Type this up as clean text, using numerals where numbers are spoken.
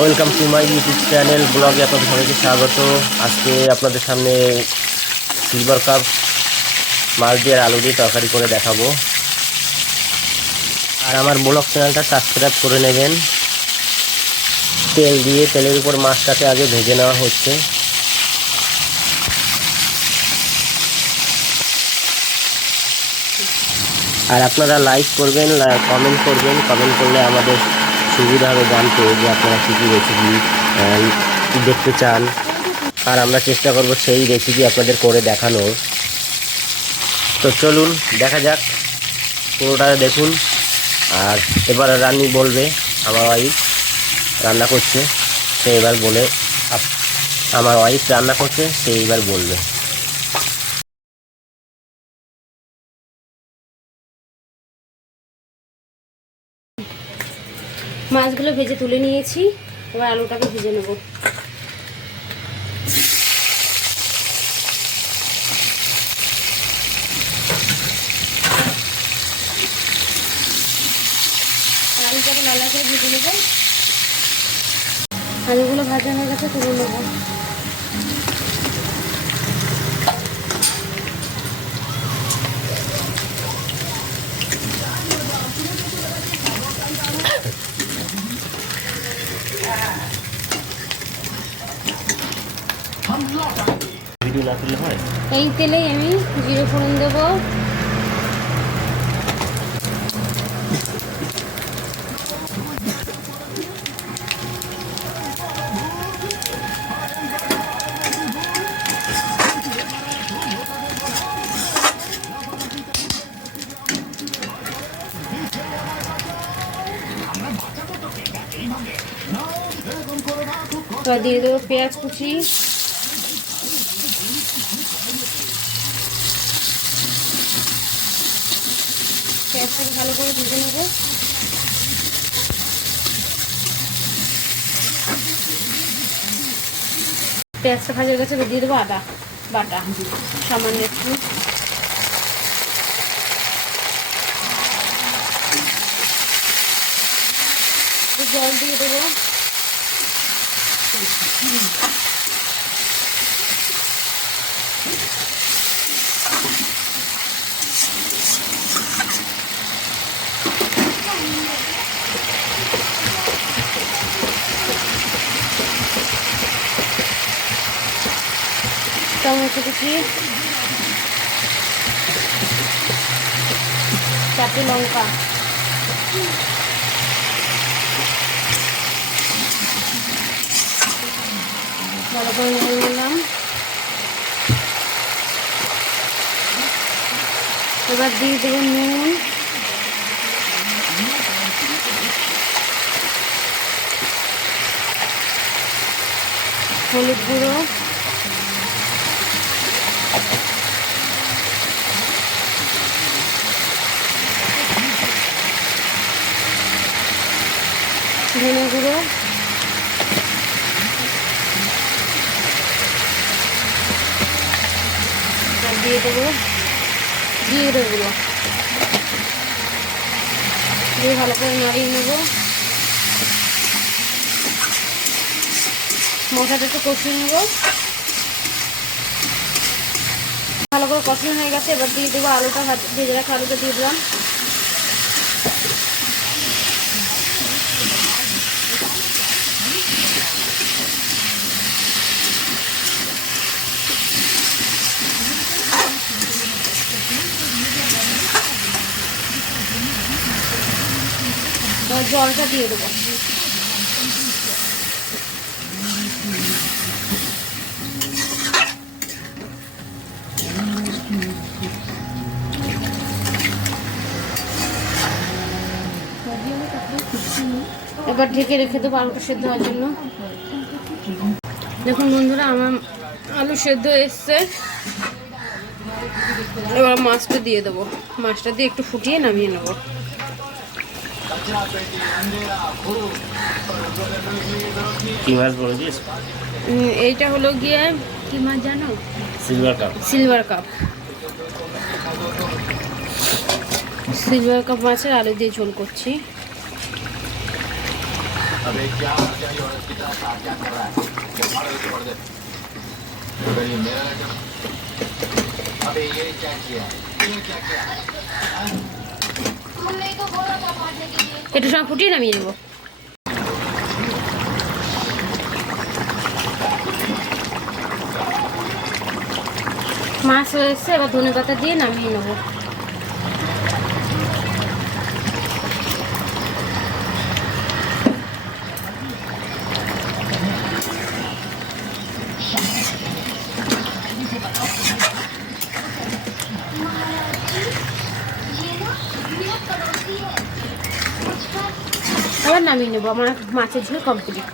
Welcome to my YouTube channel ব্লগে আপনাদের সবাইকে স্বাগত। আজকে আপনাদের সামনে সিলভার কাপ মাছ দিয়ে আর আলু দিয়ে তরকারি করে দেখাবো। আর আমার ব্লগ চ্যানেলটা সাবস্ক্রাইব করে নেবেন। তেল দিয়ে তেলের উপর মাছটাকে আগে ভেজে নেওয়া হচ্ছে। আর আপনারা লাইক করবেন, কমেন্ট করবেন। কমেন্ট করলে আমাদের সুবিধা হবে জানতে যে আপনারা কী কী রেসিপি দেখতে চান। আর আমরা চেষ্টা করব সেই রেসিপি আপনাদের করে দেখানোর। তো চলুন দেখা যাক, পুরোটা দেখুন। আর এবার রান্নি বলবে, আমার ওয়াইফ রান্না করছে, সে এবার বলে, আমার ওয়াইফ রান্না করছে, সে এবার বলবে। মাছগুলো ভেজে তুলে নিয়েছি, এবার আলুটাকে ভেজে নেব। আলুটাকে লাল করে ভেজে নেব। আলুগুলো ভাজা হয়ে গেছে, তুলে নেব। ভিডিও না করলে হয়। এই তেলেই আমি জিরে ফোড়ন দেবো, দিয়ে দেবো পেঁয়াজ কুচি, পেঁয়াজটাকে ভালো করে ভেজে নেবো। পেঁয়াজটা ভাজা হয়ে গেছে, দিয়ে দেবো আদা বাটা সামান্য একটু, জল দিয়ে দেবো। টমেটো কুচি, 4টে লঙ্কা, ভালো করে নেড়ে নিলাম। এবার দিয়ে দেবো নুন, হলুদ গুঁড়ো, ধনে গুঁড়ো, দিয়ে দেবো জিরে গুঁড়ো, দিয়ে ভালো করে নাড়িয়ে নেবো। মশলাটা একটু কষিয়ে নেবো। ভালো করে কষানো হয়ে গেছে, এবার দিয়ে দেবো আলুটা, ভেজে রাখা আলুটা দিয়ে দিলাম। জলটা দিয়ে দেবো। এবার ঢেকে রেখে দেবো আলুটা সেদ্ধ হওয়ার জন্য। দেখুন বন্ধুরা, আমার আলু সেদ্ধ এসছে। এবার মাছটা দিয়ে দেবো, মাছটা দিয়ে একটু ফুটিয়ে নামিয়ে নেবো। কি মাছ বলে দিস? এইটা হলো গিয়ে কি মাছ জানো? Silver cup. Silver cup, silver cup মাছের আলু দিয়ে ঝোল করছি। একটু সময় ফুটিয়ে নামিয়ে নেবো। মাছ হয়ে এসছে, এবার ধনে পাতা দিয়ে নামিয়ে নেবো। এবার নামিয়ে নেবো, আমার মাছের ঝোল কমপ্লিট।